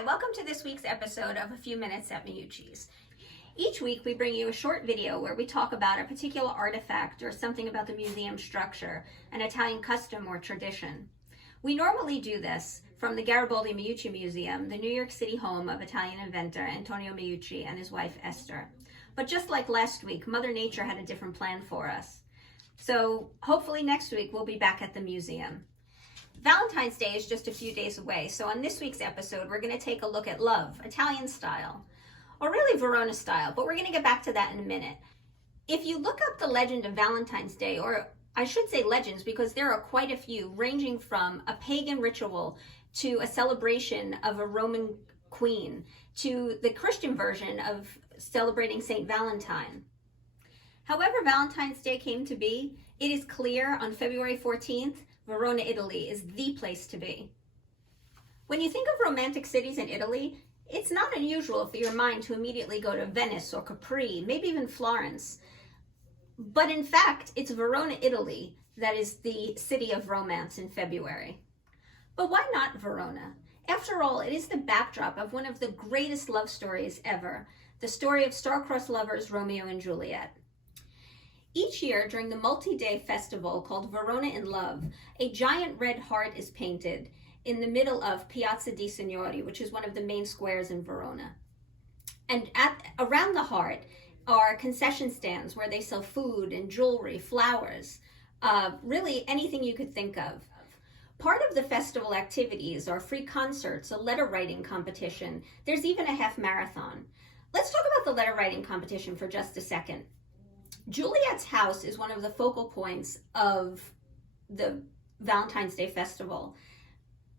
Hi, welcome to this week's episode of A Few Minutes at Meucci's. Each week we bring you a short video where we talk about a particular artifact or something about the museum structure, an Italian custom or tradition. We normally do this from the Garibaldi Meucci Museum, the New York City home of Italian inventor Antonio Meucci and his wife Esther. But just like last week, Mother Nature had a different plan for us. So hopefully next week we'll be back at the museum. Valentine's Day is just a few days away, so on this week's episode, we're going to take a look at love, Italian style, or really Verona style, but we're going to get back to that in a minute. If you look up the legend of Valentine's Day, or I should say legends because there are quite a few, ranging from a pagan ritual to a celebration of a Roman queen to the Christian version of celebrating Saint Valentine. However Valentine's Day came to be, it is clear on February 14th, Verona, Italy is the place to be. When you think of romantic cities in Italy, it's not unusual for your mind to immediately go to Venice or Capri, maybe even Florence. But in fact, it's Verona, Italy that is the city of romance in February. But why not Verona? After all, it is the backdrop of one of the greatest love stories ever, the story of star-crossed lovers Romeo and Juliet. Each year, during the multi-day festival called Verona in Love, a giant red heart is painted in the middle of Piazza di Signori, which is one of the main squares in Verona. And around the heart are concession stands where they sell food and jewelry, flowers, really anything you could think of. Part of the festival activities are free concerts, a letter writing competition. There's even a half marathon. Let's talk about the letter writing competition for just a second. Juliet's house is one of the focal points of the Valentine's Day festival.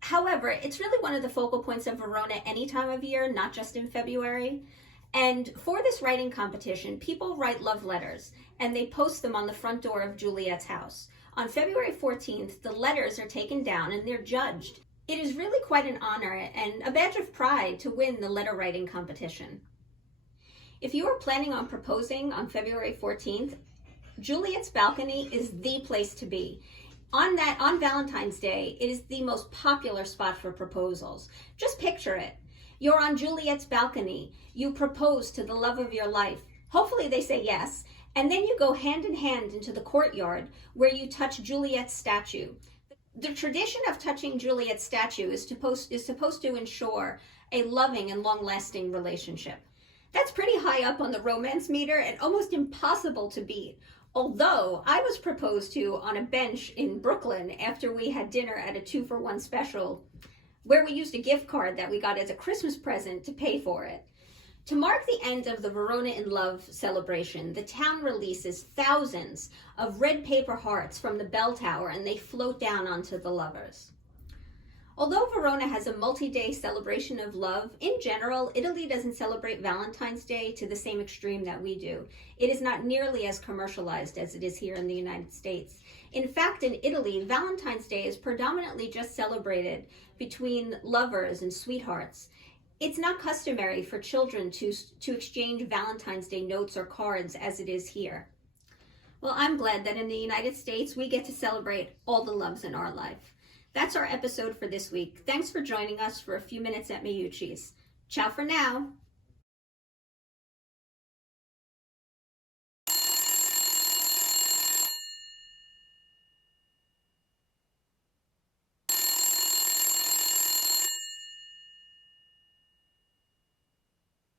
However, it's really one of the focal points of Verona any time of year, not just in February. And for this writing competition, people write love letters and they post them on the front door of Juliet's house. On February 14th, the letters are taken down and they're judged. It is really quite an honor and a badge of pride to win the letter writing competition. If you are planning on proposing on February 14th, Juliet's balcony is the place to be. On Valentine's Day, it is the most popular spot for proposals. Just picture it. You're on Juliet's balcony. You propose to the love of your life. Hopefully they say yes. And then you go hand in hand into the courtyard where you touch Juliet's statue. The tradition of touching Juliet's statue is supposed to ensure a loving and long-lasting relationship. That's pretty high up on the romance meter and almost impossible to beat. Although I was proposed to on a bench in Brooklyn after we had dinner at a 2-for-1 special where we used a gift card that we got as a Christmas present to pay for it. To mark the end of the Verona in Love celebration, the town releases thousands of red paper hearts from the bell tower and they float down onto the lovers. Although Verona has a multi-day celebration of love, in general, Italy doesn't celebrate Valentine's Day to the same extreme that we do. It is not nearly as commercialized as it is here in the United States. In fact, in Italy, Valentine's Day is predominantly just celebrated between lovers and sweethearts. It's not customary for children to exchange Valentine's Day notes or cards as it is here. Well, I'm glad that in the United States, we get to celebrate all the loves in our life. That's our episode for this week. Thanks for joining us for A Few Minutes at Meucci's. Ciao for now.